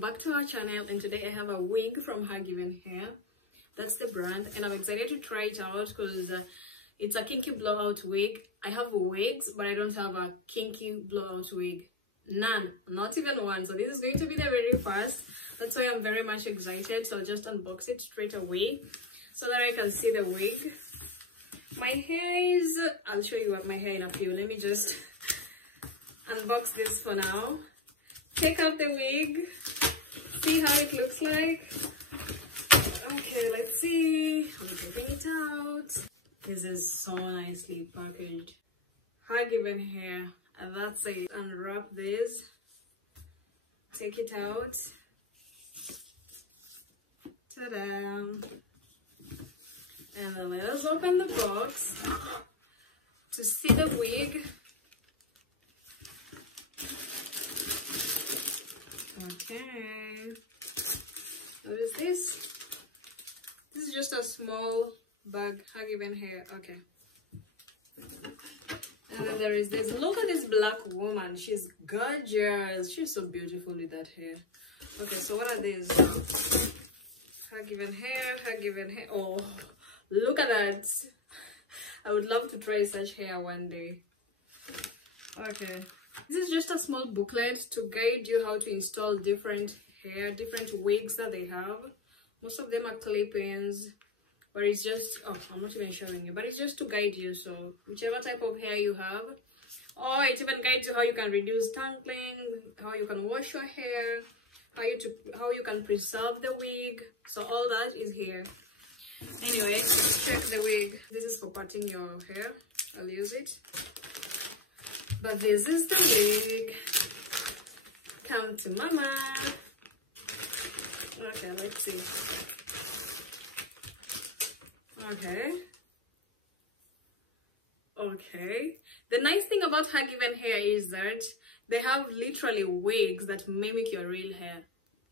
welcome back to our channel. And today I have a wig from HerGivenHair. That's the brand, and I'm excited to try it out because it's a Kinky Blow Out wig. I have wigs, but I don't have a Kinky Blow Out wig. None, not even one. So this is going to be the very first. That's why I'm very much excited. So I'll just unbox it straight away so that I can see the wig. My hair is, I'll show you what my hair in a few. Let me just unbox this for now. Check out the wig, see how it looks like. Okay, let's see. I'm getting it out. This is so nicely packaged. HerGivenHair, and that's it. Unwrap this, take it out. Ta-da! And then let us open the box to see the wig. Okay, what is this? This is just a small bag, HerGivenHair. Okay. And then there is this. Look at this black woman. She's gorgeous. She's so beautiful with that hair. Okay, so what are these? HerGivenHair. Oh, look at that. I would love to try such hair one day. Okay. This is just a small booklet to guide you how to install different wigs that they have. Most of them are clip-ins, but it's just, oh, I'm not even showing you, but it's just to guide you. So whichever type of hair you have, or it even guides you how you can reduce tangling, how you can wash your hair, how you can preserve the wig. So all that is here. Anyway, let's check the wig. This is for parting your hair. I'll use it. But this is the wig. Come to mama. Okay, let's see. Okay. The nice thing about HerGivenHair is that they have literally wigs that mimic your real hair.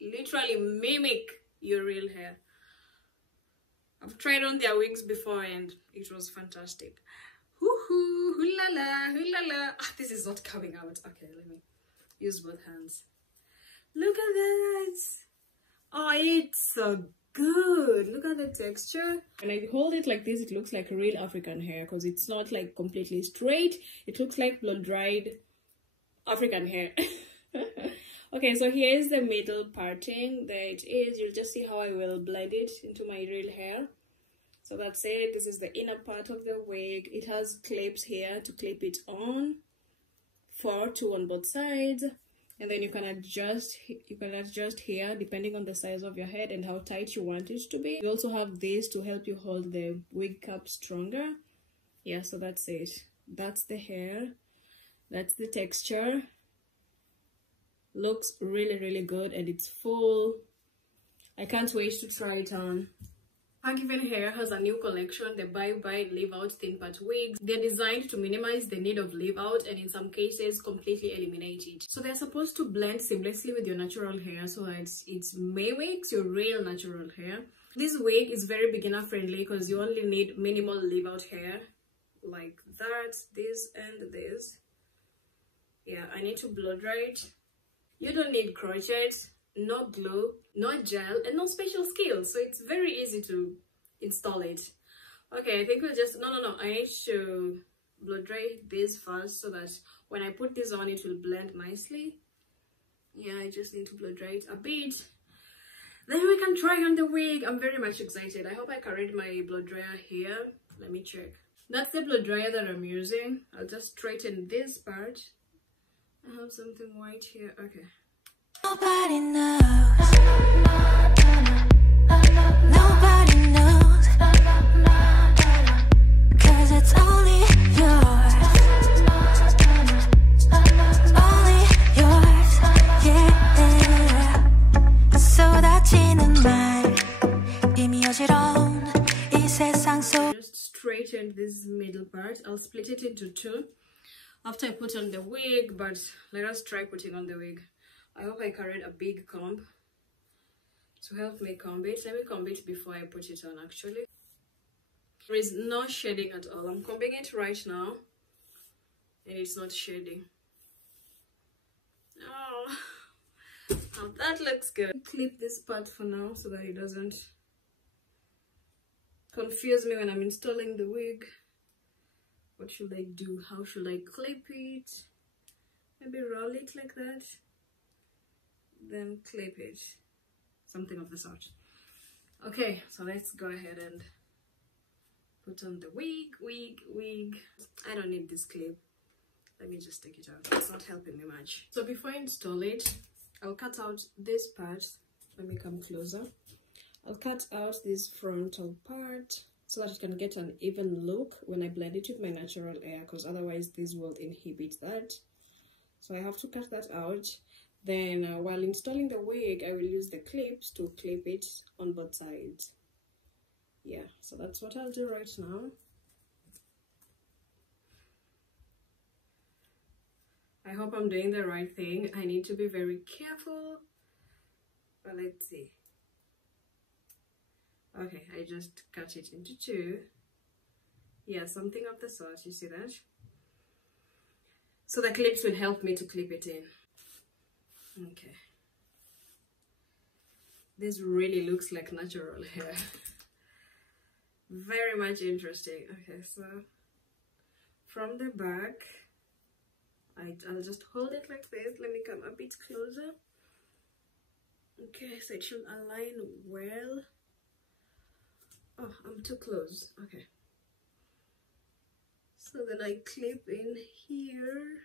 Literally mimic your real hair. I've tried on their wigs before and it was fantastic. Hoo-hoo, hoo-la-la, hoo-la-la. Ah, this is not coming out. Okay, let me use both hands. Look at that. Oh, it's so good. Look at the texture. When I hold it like this, it looks like real African hair because it's not like completely straight. It looks like blow-dried African hair. Okay, so here's the middle parting. There it is. You'll just see how I will blend it into my real hair. So that's it. This is the inner part of the wig. It has clips here to clip it on. Two on both sides. And then you can adjust here depending on the size of your head and how tight you want it to be. We also have this to help you hold the wig cap stronger. Yeah, so that's it. That's the hair. That's the texture. Looks really, really good and it's full. I can't wait to try it on. HerGivenHair has a new collection, the Bye-Bye Leave Out Thin Part wigs. They're designed to minimize the need of leave out and in some cases completely eliminate it. So they're supposed to blend seamlessly with your natural hair so that it mimics your real natural hair. This wig is very beginner friendly because you only need minimal leave out hair like that, this and this. Yeah, I need to blow dry it. You don't need crochet, no glue, no gel, and no special skills, so it's very easy to install it. Okay, I think we'll just no, I need to blow dry this first so that when I put this on it will blend nicely. Yeah, I just need to blow dry it a bit, then we can try on the wig. I'm very much excited. I hope I carried my blow dryer here. Let me check. That's the blow dryer that I'm using. I'll just straighten this part. I have something white here. Okay. Nobody knows. Nobody knows. 'Cause it's only yours. Only yours. Yeah. 쏟아지는 말 이미 어지러운 이 세상 속. Just straighten this middle part. I'll split it into two after I put on the wig, but let us try putting on the wig. I hope I carried a big comb to help me comb it. Let me comb it before I put it on actually. There is no shading at all. I'm combing it right now and it's not shading. Oh, now That looks good. Clip this part for now so that it doesn't confuse me when I'm installing the wig. What should I do? How should I clip it? Maybe roll it like that, then clip it, something of the sort. Okay, so let's go ahead and put on the wig. I don't need this clip. Let me just take it out. It's not helping me much. So before I install it, I'll cut out this part. Let me come closer. I'll cut out this frontal part so that it can get an even look when I blend it with my natural hair, because otherwise this will inhibit that. So I have to cut that out. Then while installing the wig, I will use the clips to clip it on both sides. Yeah, so that's what I'll do right now. I hope I'm doing the right thing. I need to be very careful, but let's see. Okay, I just cut it into two. Yeah, something of the sort, you see that? So the clips will help me to clip it in. Okay. This really looks like natural hair. Very much interesting. Okay, so from the back, I'll just hold it like this. Let me come a bit closer. Okay, so it should align well. Oh, I'm too close. Okay. So then I clip in here.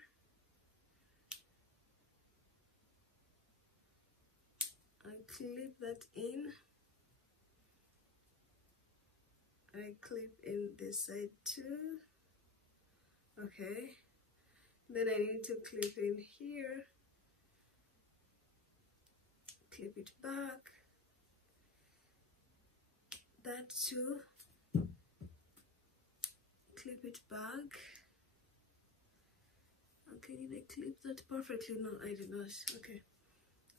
I clip that in. I clip in this side too. Okay. Then I need to clip in here. Clip it back. That too. Clip it back. Okay, did I clip that perfectly? No, I did not. Okay,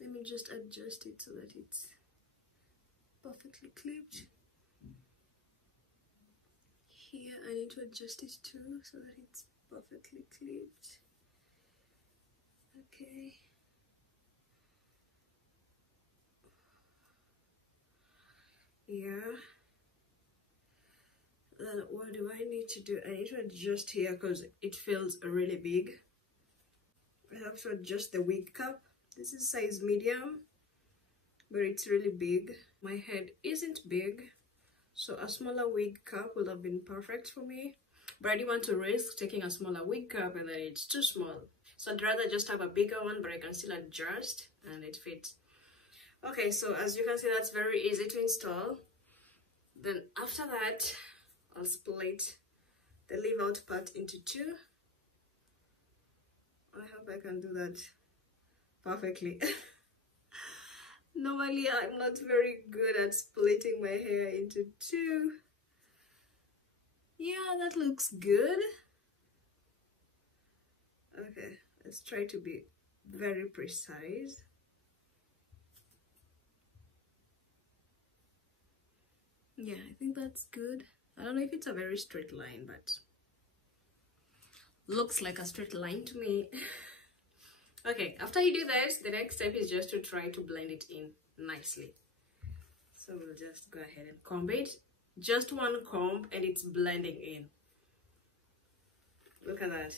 let me just adjust it so that it's perfectly clipped. Here I need to adjust it too so that it's perfectly clipped. Okay. Yeah. Then what do I need to do? I need to adjust here because it feels really big. I have to adjust the wig cap. This is size medium, but it's really big. My head isn't big, so a smaller wig cap would have been perfect for me. But I didn't want to risk taking a smaller wig cap and then it's too small. So I'd rather just have a bigger one, but I can still adjust and it fits. Okay, so as you can see, that's very easy to install. Then after that, I'll split the leave out part into two. I hope I can do that perfectly. Normally, I'm not very good at splitting my hair into two. Yeah, that looks good. Okay, let's try to be very precise. Yeah, I think that's good. I don't know if it's a very straight line, but looks like a straight line to me. Okay, after you do this, the next step is just to try to blend it in nicely. So we'll just go ahead and comb it. Just one comb and it's blending in. Look at that.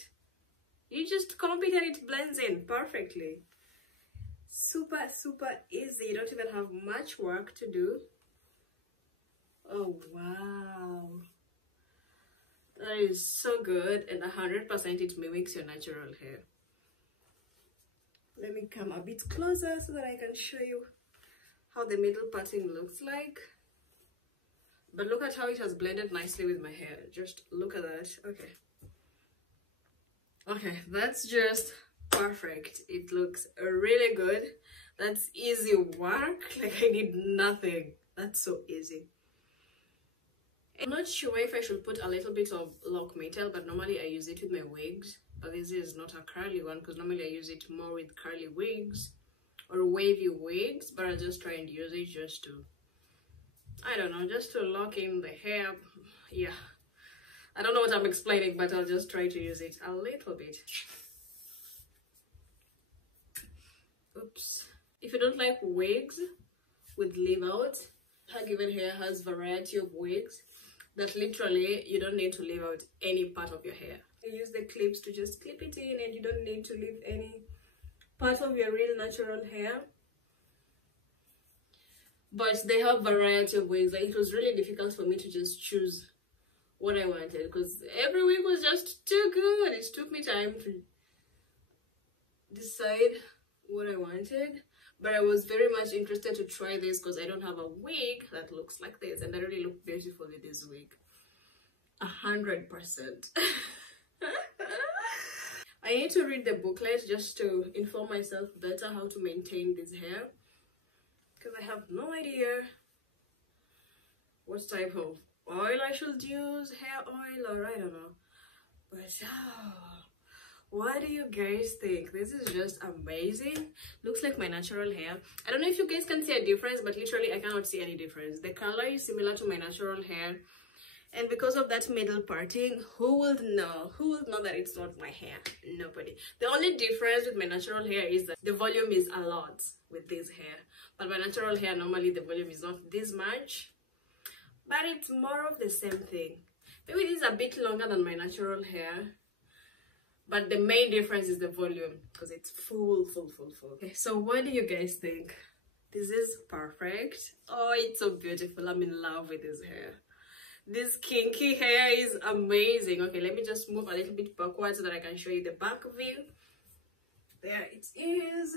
You just comb it and it blends in perfectly. Super, super easy. You don't even have much work to do. Oh, wow. That is so good, and 100% it mimics your natural hair. Let me come a bit closer so that I can show you how the middle parting looks like. But look at how it has blended nicely with my hair. Just look at that. Okay. Okay, that's just perfect. It looks really good. That's easy work. Like, I did nothing. That's so easy. I'm not sure if I should put a little bit of lock metal, but normally I use it with my wigs. But this is not a curly one because normally I use it more with curly wigs or wavy wigs. But I'll just try and use it just to, I don't know, just to lock in the hair. Yeah, I don't know what I'm explaining, but I'll just try to use it a little bit. Oops. If you don't like wigs with leave out, HerGivenHair has variety of wigs that literally you don't need to leave out any part of your hair. You use the clips to just clip it in and you don't need to leave any part of your real natural hair. But they have variety of wigs. Like, it was really difficult for me to just choose what I wanted because every wig was just too good. It took me time to decide what I wanted, but I was very much interested to try this because I don't have a wig that looks like this, and I really look beautiful with this wig. 100%. I need to read the booklet just to inform myself better how to maintain this hair, because I have no idea what type of oil I should use, hair oil, or I don't know. But what do you guys think? This is just amazing. Looks like my natural hair. I don't know if you guys can see a difference, but literally I cannot see any difference. The color is similar to my natural hair, and because of that middle parting, who will know? Who will know that it's not my hair? Nobody. The only difference with my natural hair is that the volume is a lot with this hair, but my natural hair, normally the volume is not this much, but it's more of the same thing. Maybe it is a bit longer than my natural hair, but the main difference is the volume, because it's full. Okay, so what do you guys think? This is perfect. Oh, it's so beautiful. I'm in love with this hair. This kinky hair is amazing. Okay, let me just move a little bit backwards so that I can show you the back view. There it is.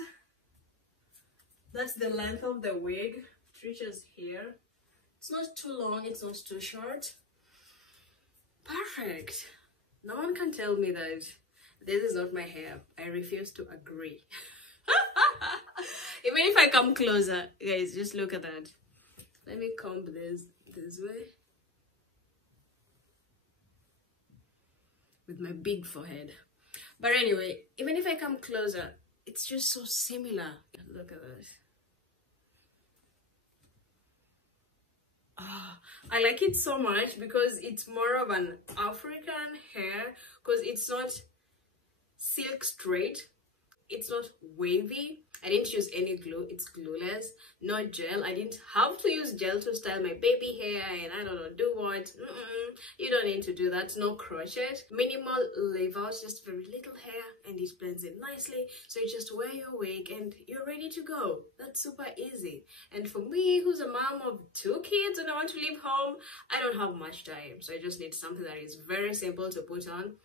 That's the length of the wig. It reaches here. It's not too long, it's not too short. Perfect. No one can tell me that this is not my hair. I refuse to agree. Even if I come closer, guys, just look at that. Let me comb this way with my big forehead. But anyway, even if I come closer, it's just so similar. Look at that. Oh, I like it so much because it's more of an African hair, because it's not silk straight, it's not wavy. I didn't use any glue, it's glueless, no gel. I didn't have to use gel to style my baby hair and I don't know, do what. You don't need to do that. No crochet, minimal leave out, just very little hair, and it blends in nicely. So you just wear your wig and you're ready to go. That's super easy. And for me, who's a mom of 2 kids and I want to leave home, I don't have much time, so I just need something that is very simple to put on,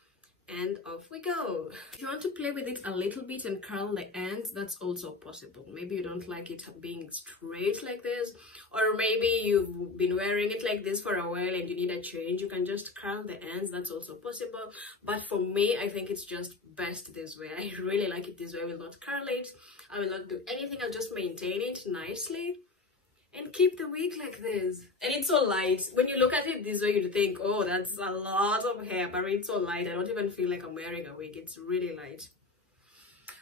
and off we go. If you want to play with it a little bit and curl the ends, that's also possible. Maybe you don't like it being straight like this, or maybe you've been wearing it like this for a while and you need a change. You can just curl the ends, that's also possible. But for me, I think it's just best this way. I really like it this way. I will not curl it, I will not do anything, I'll just maintain it nicely and keep the wig like this. And it's so light. When you look at it this way, you'd think, oh, that's a lot of hair, but it's so light. I don't even feel like I'm wearing a wig. It's really light.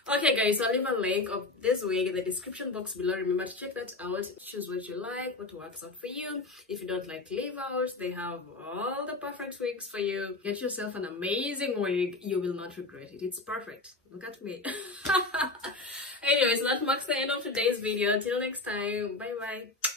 Okay guys, so I'll leave a link of this wig in the description box below. Remember to check that out. Choose what you like, what works out for you. If you don't like leave out, they have all the perfect wigs for you. Get yourself an amazing wig. You will not regret it. It's perfect. Look at me. Anyways, that marks the end of today's video. Until next time, bye bye.